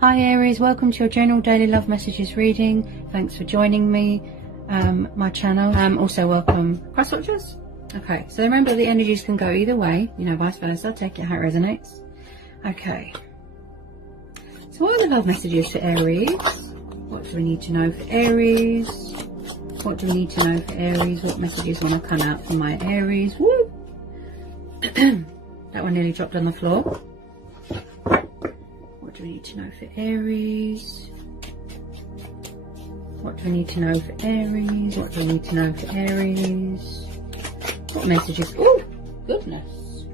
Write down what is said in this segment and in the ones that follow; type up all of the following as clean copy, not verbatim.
Hi Aries, welcome to your general daily love messages reading. Thanks for joining me, my channel. Also welcome cross watchers. Okay, so remember the energies can go either way, you know, vice versa. Take it how it resonates. Okay, so what are the love messages for Aries? What do we need to know for Aries? What do we need to know for Aries? What messages want to come out for my Aries? Woo! That one nearly dropped on the floor. What do we need to know for Aries? What do we need to know for Aries? What do we need to know for Aries? What messages? Oh, goodness.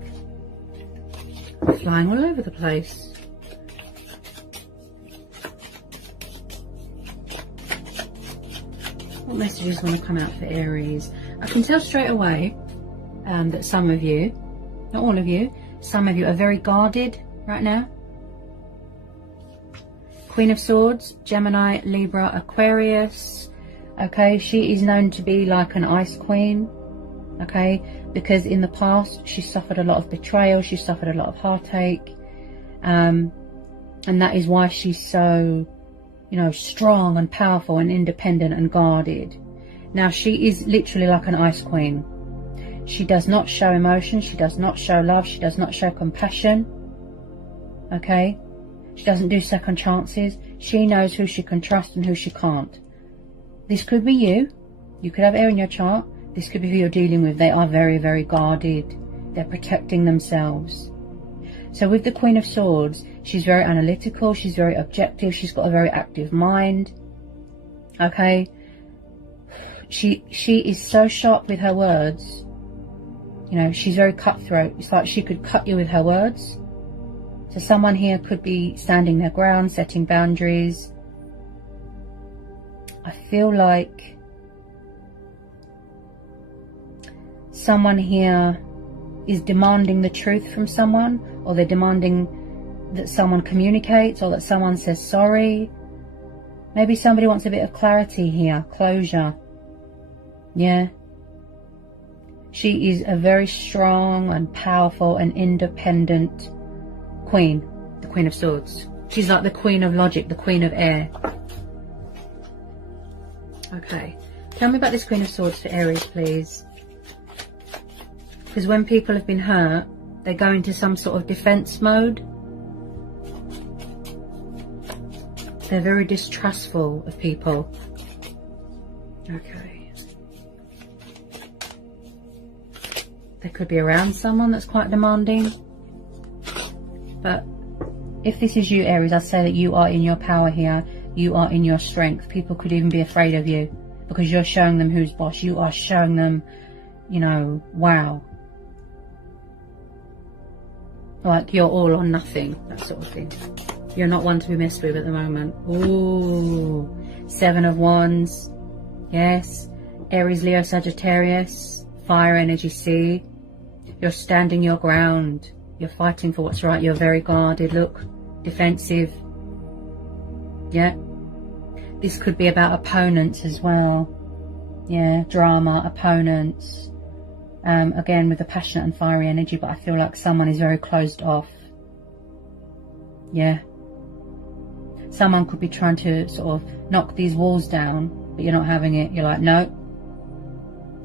Flying all over the place. What messages want to come out for Aries? I can tell straight away that some of you, not all of you, some of you are very guarded right now. Queen of Swords, Gemini, Libra, Aquarius. Okay, she is known to be like an ice queen. Okay, because in the past she suffered a lot of betrayal, she suffered a lot of heartache, and that is why she's so, you know, strong and powerful and independent and guarded. Now she is literally like an ice queen. She does not show emotion, she does not show love, she does not show compassion. Okay, she doesn't do second chances. She knows who she can trust and who she can't. This could be you. You could have air in your chart. This could be who you're dealing with. They are very, very guarded. They're protecting themselves. So with the Queen of Swords, she's very analytical. She's very objective. She's got a very active mind. Okay. She is so sharp with her words. You know, she's very cutthroat. It's like she could cut you with her words. So someone here could be standing their ground, setting boundaries. I feel like someone here is demanding the truth from someone, or they're demanding that someone communicates, or that someone says sorry. Maybe somebody wants a bit of clarity here, closure. Yeah. She is a very strong and powerful and independent Queen, the Queen of Swords. She's like the Queen of Logic, the Queen of Air. Okay, tell me about this Queen of Swords for Aries, please. Because when people have been hurt, they go into some sort of defense mode. They're very distrustful of people. Okay. They could be around someone that's quite demanding. But if this is you, Aries, I'd say that you are in your power here. You are in your strength. People could even be afraid of you because you're showing them who's boss. You are showing them, you know, wow. Like you're all or nothing, that sort of thing. You're not one to be messed with at the moment. Ooh, 7 of Wands. Yes. Aries, Leo, Sagittarius. Fire energy, sea. You're standing your ground. You're fighting for what's right. You're very guarded. Look, defensive. Yeah. This could be about opponents as well. Yeah, drama, opponents. Again, with the passionate and fiery energy, but I feel like someone is very closed off. Yeah. Someone could be trying to sort of knock these walls down, but you're not having it. You're like, no.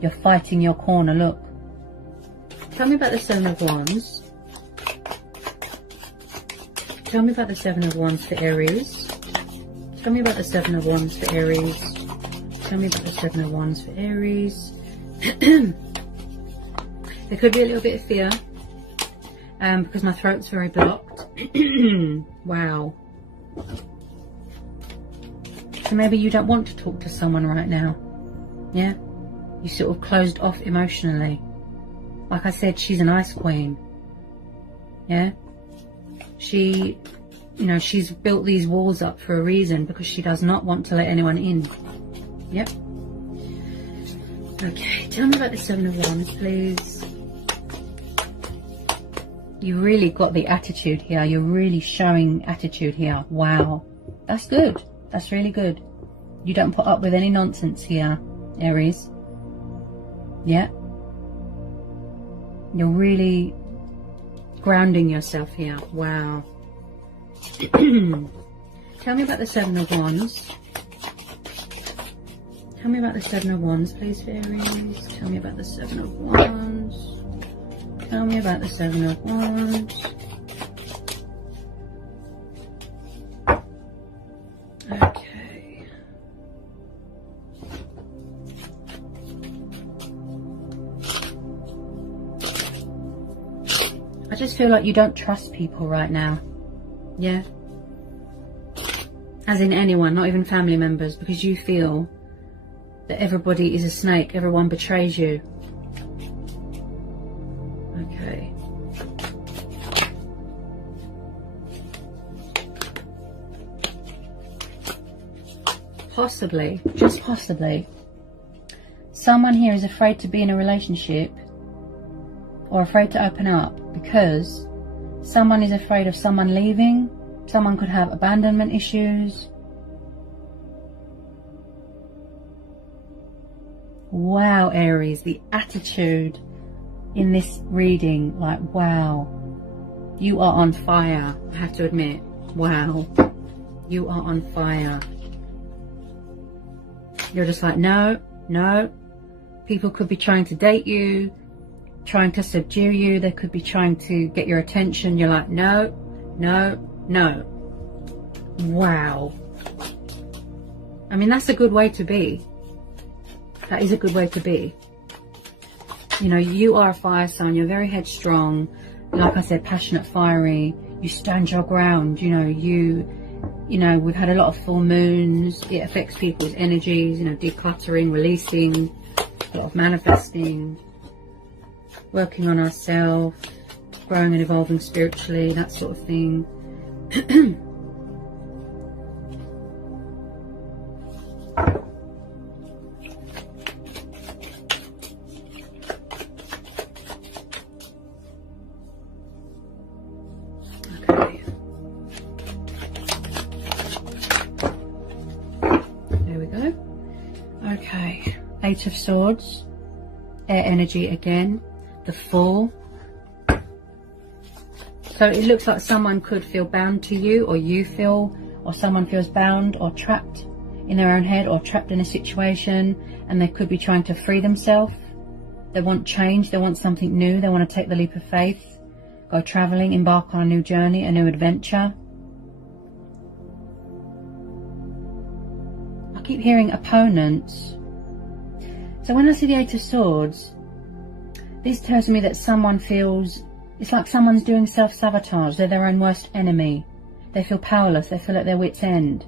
You're fighting your corner. Look. Tell me about the 7 of Wands. Tell me about the 7 of Wands for Aries. Tell me about the 7 of Wands for Aries. Tell me about the 7 of Wands for Aries. There could be a little bit of fear because my throat's very blocked. Wow. So maybe you don't want to talk to someone right now. Yeah? You sort of closed off emotionally. Like I said, she's an ice queen. Yeah? She, you know, she's built these walls up for a reason because she does not want to let anyone in. Yep. Okay, tell me about the 7 of Wands, please. You really got the attitude here. You're really showing attitude here. Wow. That's good. That's really good. You don't put up with any nonsense here, Aries. Yeah. You're really grounding yourself here. Wow. Tell me about the Seven of Wands. Tell me about the Seven of Wands, please, fairies. Tell me about the Seven of Wands. Tell me about the Seven of Wands. Okay. I just feel like you don't trust people right now. Yeah? As in anyone, not even family members, because you feel that everybody is a snake, everyone betrays you. Okay. Possibly, just possibly, someone here is afraid to be in a relationship or afraid to open up because someone is afraid of someone leaving. Someone could have abandonment issues. Wow, Aries, the attitude in this reading, like, wow, you are on fire, I have to admit. Wow, you are on fire. You're just like, no, no. People could be trying to date you, trying to subdue you. They could be trying to get your attention. You're like, no, no, no. Wow. I mean, that's a good way to be. That is a good way to be. You know, you are a fire sign. You're very headstrong. Like I said, passionate, fiery. You stand your ground. You know, we've had a lot of full moons. It affects people's energies. You know, decluttering, releasing, a lot of manifesting, working on ourselves, growing and evolving spiritually, that sort of thing. Eight of Swords, air energy again, the Fool. So it looks like someone could feel bound to you, or you feel, or someone feels bound or trapped in their own head or trapped in a situation, and they could be trying to free themselves. They want change, they want something new, they want to take the leap of faith, go traveling, embark on a new journey, a new adventure. I keep hearing opponents. So when I see the Eight of Swords, this tells me that someone feels, it's like someone's doing self-sabotage. They're their own worst enemy. They feel powerless. They feel at their wit's end.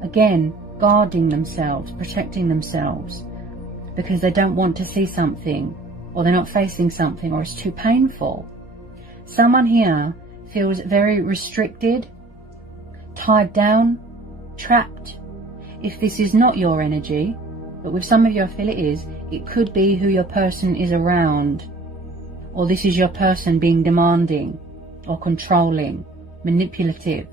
Again, guarding themselves, protecting themselves, because they don't want to see something, or they're not facing something, or it's too painful. Someone here feels very restricted, tied down, trapped. If this is not your energy, but with some of you I feel it is, it could be who your person is around, or this is your person being demanding or controlling, manipulative.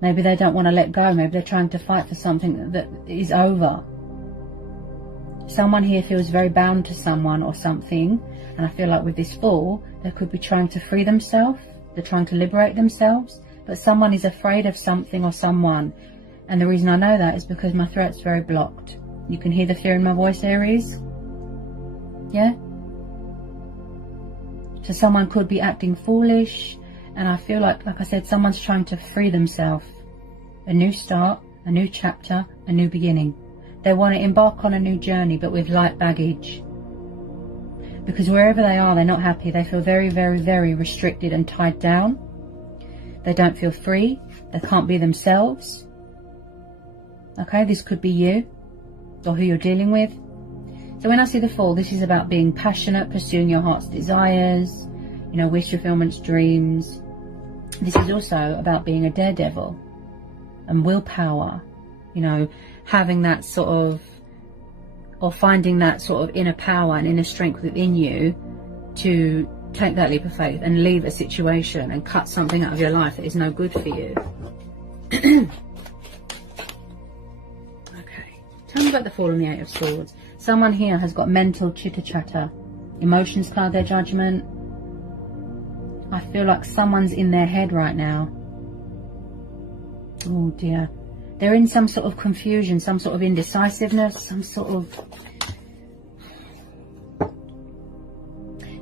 Maybe they don't want to let go. Maybe they're trying to fight for something that is over. Someone here feels very bound to someone or something, and I feel like with this Fool, they could be trying to free themselves. They're trying to liberate themselves, but someone is afraid of something or someone. And the reason I know that is because my throat's very blocked. You can hear the fear in my voice, Aries. Yeah? So someone could be acting foolish, and I feel like I said, someone's trying to free themselves. A new start, a new chapter, a new beginning. They want to embark on a new journey, but with light baggage. Because wherever they are, they're not happy. They feel very, very, very restricted and tied down. They don't feel free. They can't be themselves. Okay, this could be you, or who you're dealing with. So when I see the Fool, this is about being passionate, pursuing your heart's desires, you know, wish fulfillments, dreams. This is also about being a daredevil and willpower, you know, having that sort of, or finding that sort of inner power and inner strength within you to take that leap of faith and leave a situation and cut something out of your life that is no good for you. Tell me about the Fool and the Eight of Swords. Someone here has got mental chitter-chatter. Emotions cloud their judgment. I feel like someone's in their head right now. Oh dear. They're in some sort of confusion, some sort of indecisiveness, some sort of...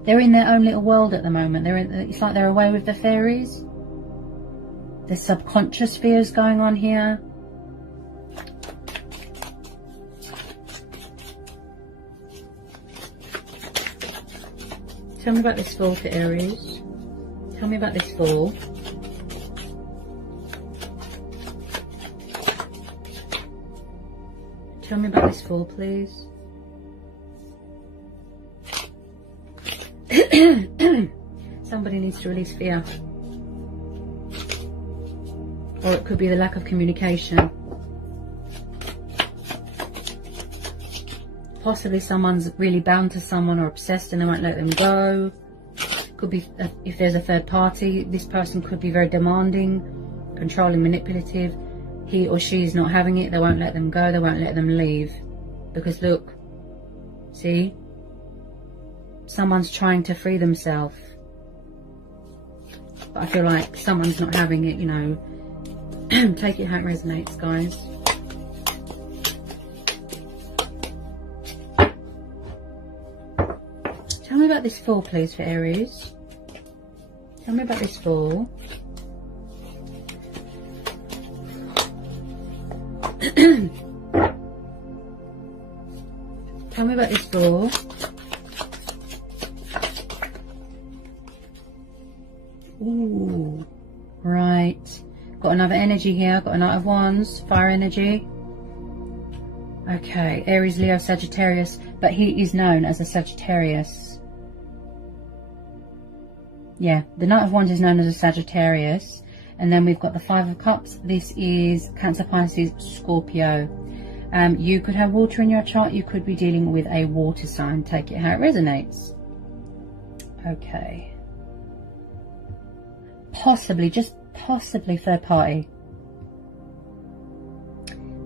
They're in their own little world at the moment. It's like they're away with the fairies. There's subconscious fears going on here. Tell me about this fall for Aries. Tell me about this fall. Tell me about this fall, please. Somebody needs to release fear. Or it could be the lack of communication. Possibly someone's really bound to someone or obsessed and they won't let them go. Could be, if there's a third party, this person could be very demanding, controlling, manipulative. He or she is not having it. They won't let them go. They won't let them leave. Because look, see? Someone's trying to free themselves. But I feel like someone's not having it, you know. Take it how it resonates, guys. Tell me about this fall, please, for Aries. Tell me about this fall. Tell me about this fall. Ooh, right. Got another energy here. Got a Knight of Wands, fire energy. Okay, Aries, Leo, Sagittarius, but he is known as a Sagittarius. Yeah, the Knight of Wands is known as a Sagittarius. And then we've got the Five of Cups. This is Cancer, Pisces, Scorpio. You could have water in your chart. You could be dealing with a water sign. Take it how it resonates. Okay. Possibly, just possibly third party.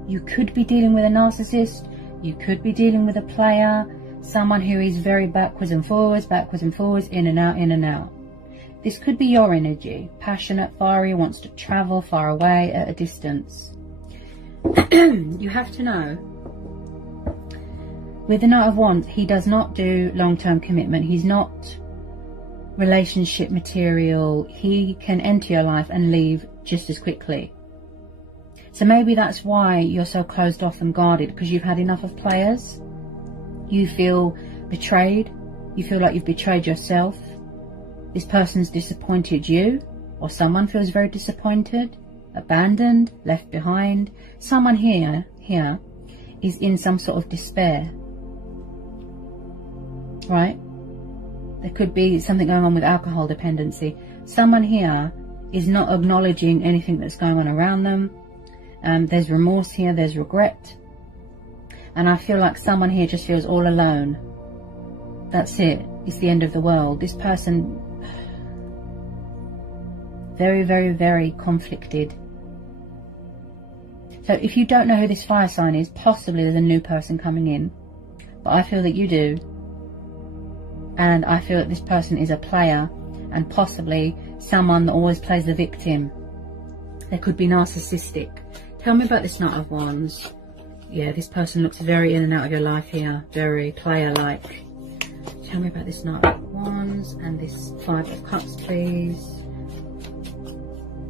You could be dealing with a narcissist. You could be dealing with a player. Someone who is very backwards and forwards, in and out, in and out. This could be your energy. Passionate, fiery, wants to travel far away at a distance. You have to know, with the Knight of Wands, he does not do long-term commitment. He's not relationship material. He can enter your life and leave just as quickly. So maybe that's why you're so closed off and guarded, because you've had enough of players. You feel betrayed. You feel like you've betrayed yourself. This person's disappointed you, or someone feels very disappointed, abandoned, left behind. Someone here is in some sort of despair, right? There could be something going on with alcohol dependency. Someone here is not acknowledging anything that's going on around them. There's remorse here, there's regret. And I feel like someone here just feels all alone. That's it. It's the end of the world. This person, very, very, very conflicted. So if you don't know who this fire sign is, possibly there's a new person coming in. But I feel that you do. And I feel that this person is a player, and possibly someone that always plays the victim. They could be narcissistic. Tell me about this Knight of Wands. Yeah, this person looks very in and out of your life here. Very player-like. Tell me about this Knight of Wands and this Five of Cups, please.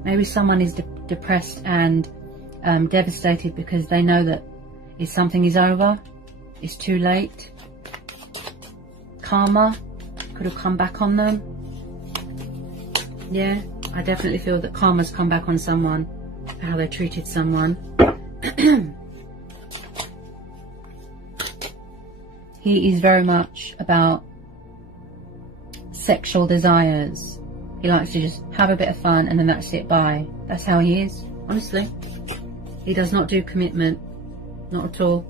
Maybe someone is depressed and devastated because they know that something is over. It's too late. Karma could have come back on them. Yeah, I definitely feel that karma's come back on someone for how they treated someone. He is very much about sexual desires. He likes to just have a bit of fun and then that's it, bye. That's how he is, honestly. He does not do commitment, not at all.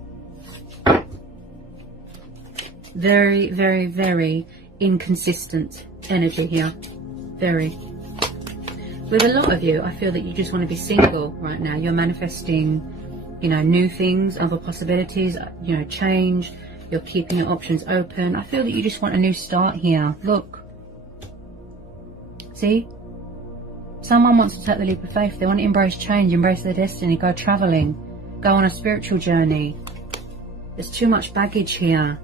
Very, very, very inconsistent energy here. Very. With a lot of you, I feel that you just want to be single right now. You're manifesting, you know, new things, other possibilities, you know, change. You're keeping your options open. I feel that you just want a new start here. Look. See? Someone wants to take the leap of faith. They want to embrace change, embrace their destiny, go traveling, go on a spiritual journey. There's too much baggage here.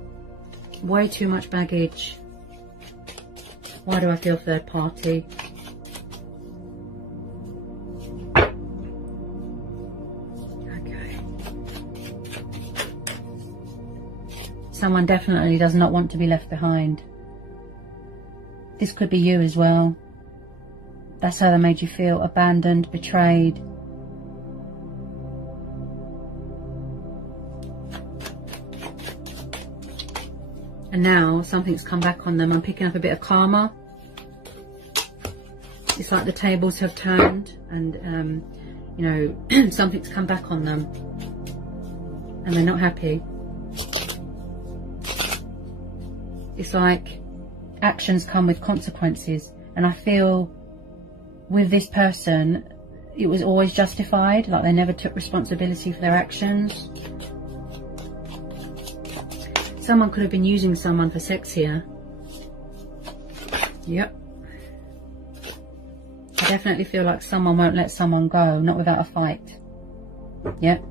Way too much baggage. Why do I feel third party? Okay. Someone definitely does not want to be left behind. This could be you as well. That's how they made you feel, abandoned, betrayed. And now something's come back on them. I'm picking up a bit of karma. It's like the tables have turned and, you know, something's come back on them. And they're not happy. It's like actions come with consequences. And I feel with this person, it was always justified. Like they never took responsibility for their actions. Someone could have been using someone for sex here. Yep. I definitely feel like someone won't let someone go, not without a fight. Yep.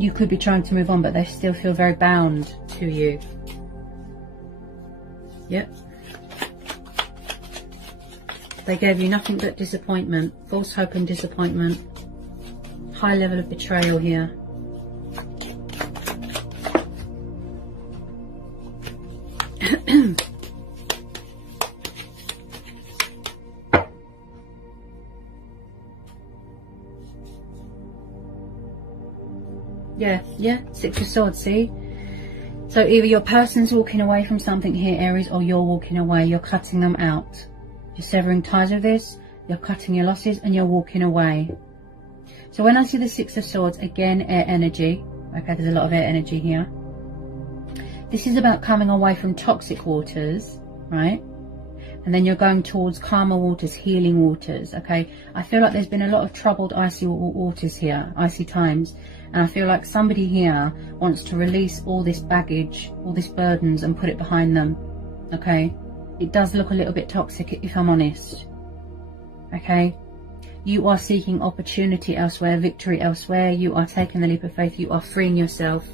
You could be trying to move on, but they still feel very bound to you. Yep. They gave you nothing but disappointment, false hope and disappointment. High level of betrayal here. Yeah, Six of Swords, see? So either your person's walking away from something here, Aries, or you're walking away. You're cutting them out. You're severing ties with this, you're cutting your losses, and you're walking away. So when I see the Six of Swords, again, air energy. Okay, there's a lot of air energy here. This is about coming away from toxic waters, right? And then you're going towards calmer waters, healing waters, okay? I feel like there's been a lot of troubled, icy waters here, icy times. And I feel like somebody here wants to release all this baggage, all these burdens, and put it behind them, okay? It does look a little bit toxic, if I'm honest, okay? You are seeking opportunity elsewhere, victory elsewhere. You are taking the leap of faith. You are freeing yourself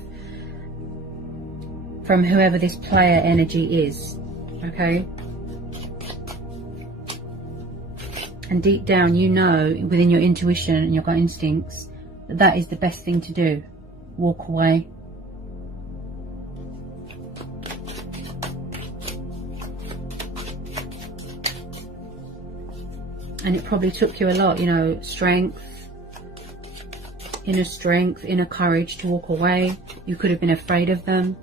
from whoever this player energy is, okay? And deep down, you know, within your intuition and your gut instincts, that that is the best thing to do. Walk away. And it probably took you a lot, you know, strength, inner courage to walk away. You could have been afraid of them.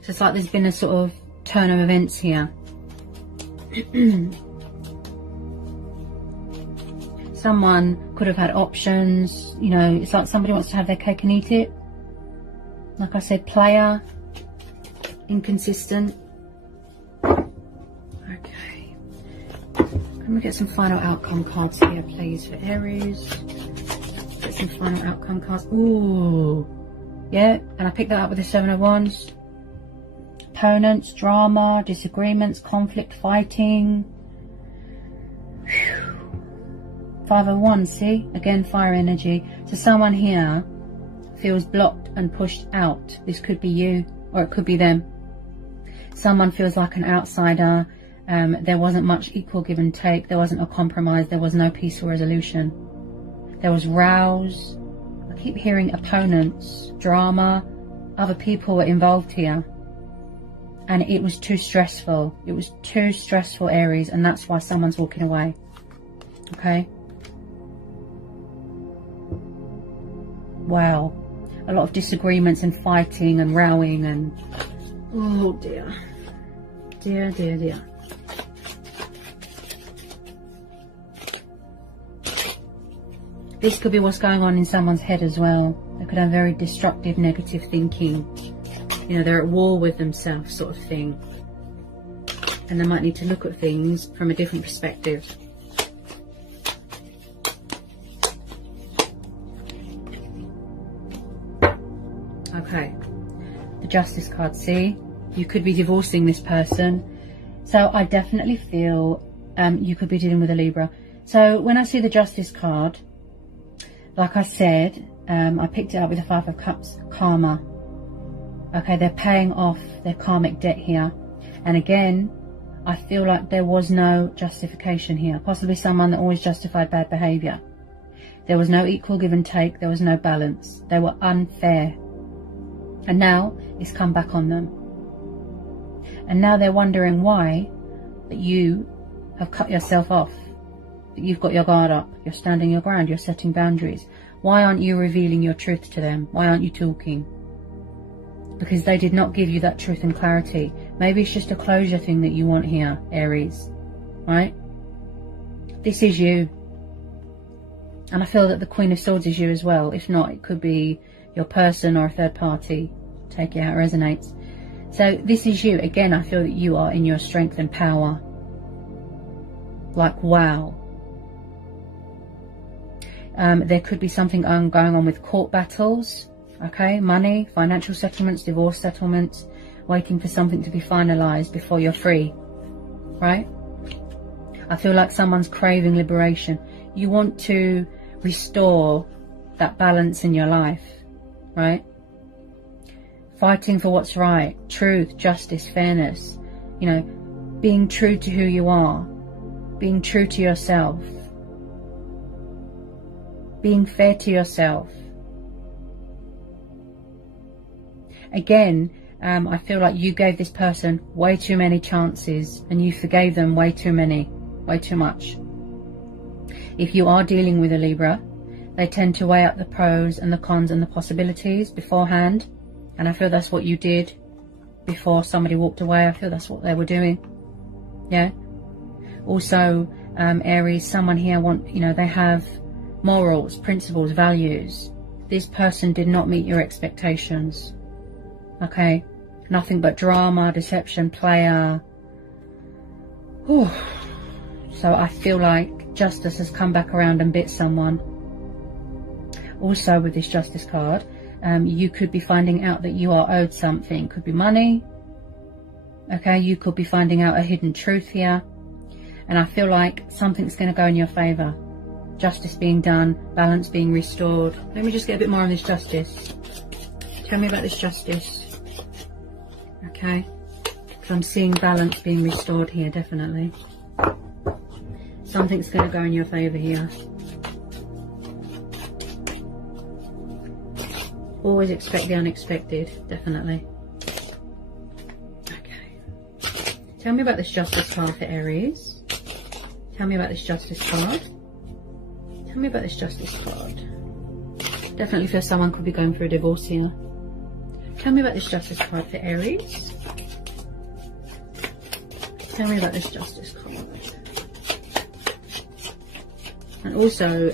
So it's like there's been a sort of turn of events here. Someone could have had options, you know, it's like somebody wants to have their cake and eat it. Like I said, player, inconsistent. Okay. Can we get some final outcome cards here, please, for Aries? Get some final outcome cards. Ooh. Yeah, and I picked that up with the Seven of Wands. Opponents, drama, disagreements, conflict, fighting. Whew. Five of Wands, see? Again, fire energy. So someone here feels blocked and pushed out. This could be you, or it could be them. Someone feels like an outsider. There wasn't much equal give and take. There wasn't a compromise. There was no peaceful resolution. There was rows. I keep hearing opponents, drama. Other people were involved here. And it was too stressful. It was too stressful, Aries, and that's why someone's walking away. Okay? Wow. A lot of disagreements and fighting and rowing and... Oh, dear. Dear, dear, dear. This could be what's going on in someone's head as well. They could have very destructive, negative thinking. You know, they're at war with themselves, sort of thing. And they might need to look at things from a different perspective. Okay, the Justice card, see? You could be divorcing this person. So I definitely feel you could be dealing with a Libra. So when I see the Justice card, like I said, I picked it up with the Five of Cups, karma. Okay, they're paying off their karmic debt here. And again, I feel like there was no justification here. Possibly someone that always justified bad behaviour. There was no equal give and take. There was no balance. They were unfair. And now it's come back on them. And now they're wondering why that you have cut yourself off. That you've got your guard up. You're standing your ground. You're setting boundaries. Why aren't you revealing your truth to them? Why aren't you talking? Because they did not give you that truth and clarity. Maybe it's just a closure thing that you want here, Aries. Right? This is you. And I feel that the Queen of Swords is you as well. If not, it could be your person or a third party. Take it how it resonates. So this is you. Again, I feel that you are in your strength and power. Like, wow. There could be something going on with court battles. Okay, money, financial settlements, divorce settlements. Waiting for something to be finalised before you're free. Right? I feel like someone's craving liberation. You want to restore that balance in your life. Right? Fighting for what's right. Truth, justice, fairness. You know, being true to who you are. Being true to yourself. Being fair to yourself. Again, I feel like you gave this person way too many chances and you forgave them way too much. If you are dealing with a Libra, they tend to weigh up the pros and the cons and the possibilities beforehand. And I feel that's what you did before somebody walked away. I feel that's what they were doing. Yeah. Also, Aries, someone here they have morals, principles, values. This person did not meet your expectations. Okay. Nothing but drama, deception, player. Whew. So I feel like justice has come back around and bit someone. Also with this Justice card, you could be finding out that you are owed something. Could be money. Okay, you could be finding out a hidden truth here. And I feel like something's going to go in your favour. Justice being done, balance being restored. Let me just get a bit more on this Justice. Tell me about this Justice. Okay, because I'm seeing balance being restored here, definitely. Something's going to go in your favour here. Always expect the unexpected, definitely. Okay. Tell me about this Justice card for Aries. Tell me about this Justice card. Tell me about this Justice card. Definitely feel someone could be going through a divorce here. Tell me about this Justice card for Aries. Tell me about this Justice card. And also,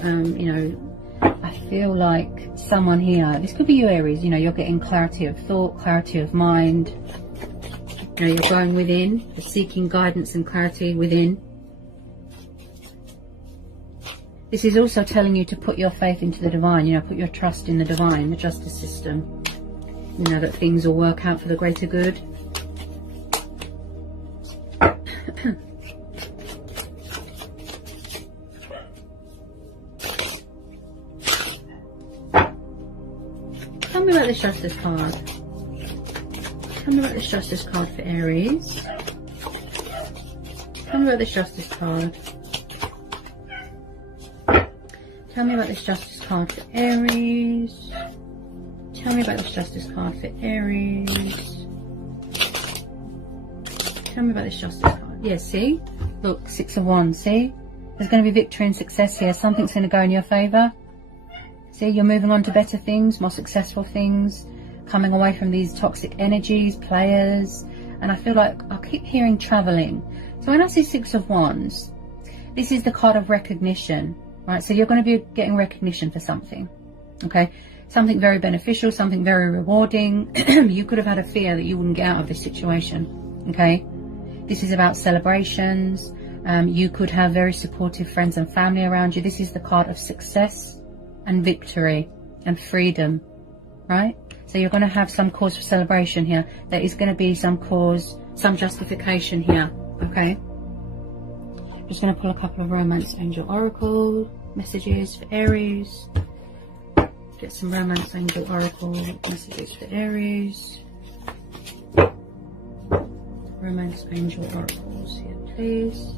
I feel like someone here, this could be you, Aries, you're getting clarity of thought, clarity of mind. You're going within, you're seeking guidance and clarity within. This is also telling you to put your faith into the divine, put your trust in the divine, the justice system. That things will work out for the greater good. Tell me about this Justice card. Tell me about this Justice card for Aries. Tell me about this Justice card. Tell me about this Justice card for Aries. Tell me about this Justice card for Aries. Tell me about this Justice card. Yeah, see? Look, Six of Wands, see? There's going to be victory and success here. Something's going to go in your favour. See, you're moving on to better things, more successful things, coming away from these toxic energies, players. And I feel like I keep hearing travelling. So when I see Six of Wands, this is the card of recognition, right? So you're going to be getting recognition for something, okay? Something very beneficial, something very rewarding. You could have had a fear that you wouldn't get out of this situation, okay? This is about celebrations. You could have very supportive friends and family around you. This is the card of success and victory and freedom, right? So you're going to have some cause for celebration here. There is going to be some cause, some justification here. Okay. Just going to pull a couple of Romance Angel Oracle messages for Aries. Get some Romance Angel Oracle messages for Aries. Romance Angel Oracles here, please.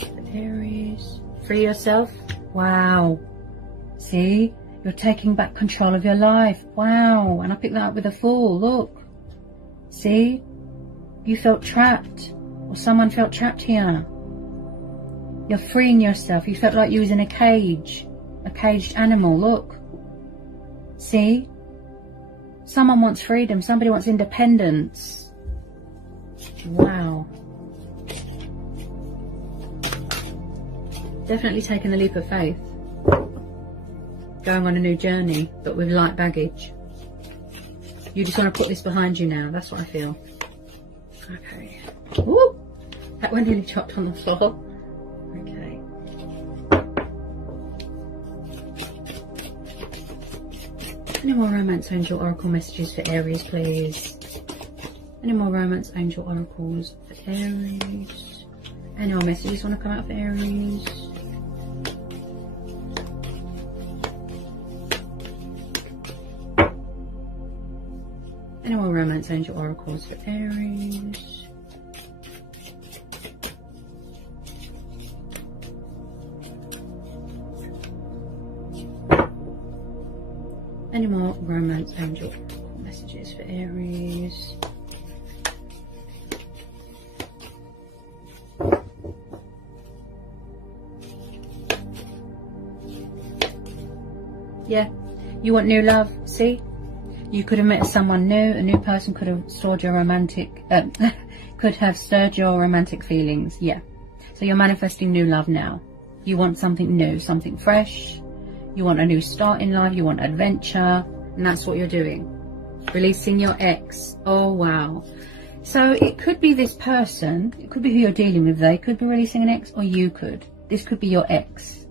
For Aries. Free yourself. Wow. See? You're taking back control of your life. Wow. And I picked that up with a Fool. Look. See? You felt trapped. Or someone felt trapped here. You're freeing yourself. You felt like you was in a cage. A caged animal. Look. See? Someone wants freedom. Somebody wants independence. Wow. Definitely taking the leap of faith. Going on a new journey, but with light baggage. You just want to put this behind you now. That's what I feel. Okay. Woo! That one nearly chopped on the floor. Okay. Any more Romance Angel Oracle messages for Aries, please? Any more Romance Angel Oracles for Aries? Any more messages want to come out for Aries? Any more Romance Angel Oracles for Aries? Any more Romance Angel Oracle messages for Aries? Yeah, you want new love, see? You could have met someone new, a new person could have stirred your romantic, could have stirred your romantic feelings, yeah. So you're manifesting new love now. You want something new, something fresh. You want a new start in life, you want adventure, and that's what you're doing. Releasing your ex. Oh, wow. So it could be this person, it could be who you're dealing with. They could be releasing an ex, or you could. This could be your ex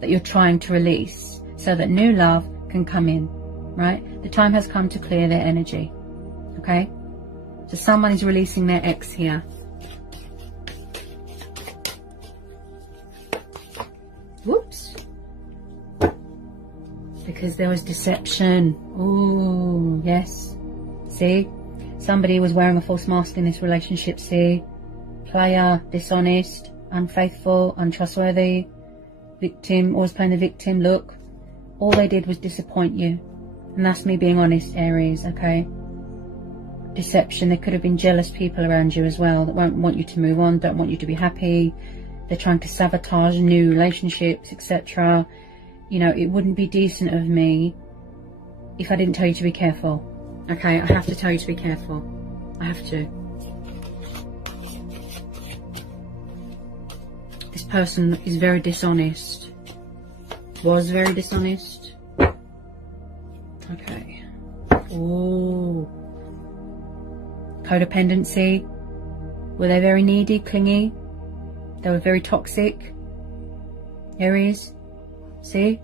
that you're trying to release so that new love can come in. Right? The time has come to clear their energy. Okay? So someone is releasing their ex here. Whoops. Because there was deception. Oh, yes. See? Somebody was wearing a false mask in this relationship, see? Player, dishonest, unfaithful, untrustworthy, victim, always playing the victim. Look, all they did was disappoint you. And that's me being honest, Aries, okay? Deception. There could have been jealous people around you as well that won't want you to move on, don't want you to be happy. They're trying to sabotage new relationships, etc. You know, it wouldn't be decent of me if I didn't tell you to be careful. Okay, I have to tell you to be careful. I have to. This person is very dishonest. Was very dishonest. Okay. Oh. Codependency. Were they very needy, clingy? They were very toxic. Aries. See?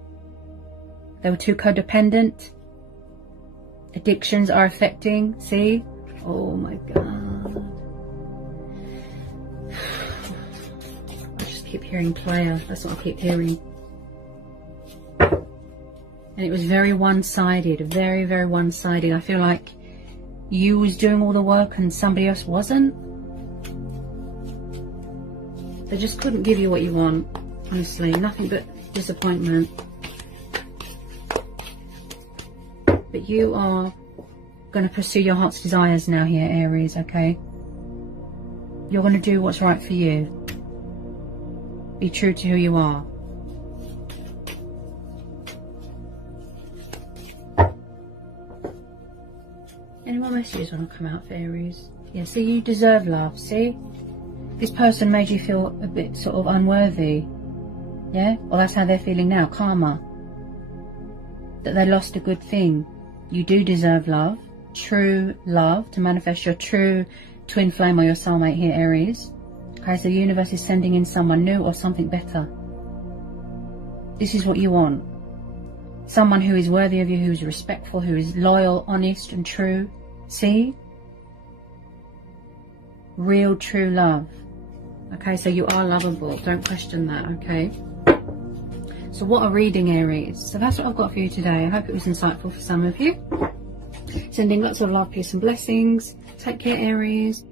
They were too codependent. Addictions are affecting. See? Oh my God. I just keep hearing player. That's what I keep hearing. And it was very one-sided, very, very one-sided. I feel like you was doing all the work and somebody else wasn't. They just couldn't give you what you want, honestly. Nothing but disappointment. But you are going to pursue your heart's desires now here, Aries, okay? You're going to do what's right for you. Be true to who you are. Any more messages want to come out for Aries? Yeah, so you deserve love, see? This person made you feel a bit sort of unworthy. Yeah? Well, that's how they're feeling now. Karma. That they lost a good thing. You do deserve love. True love. To manifest your true twin flame or your soulmate here, Aries. Okay, so the universe is sending in someone new or something better. This is what you want. Someone who is worthy of you, who is respectful, who is loyal, honest and true. See? Real, true love. Okay, so you are lovable. Don't question that, okay? So what a reading, Aries. So that's what I've got for you today. I hope it was insightful for some of you. Sending lots of love, peace and blessings. Take care, Aries.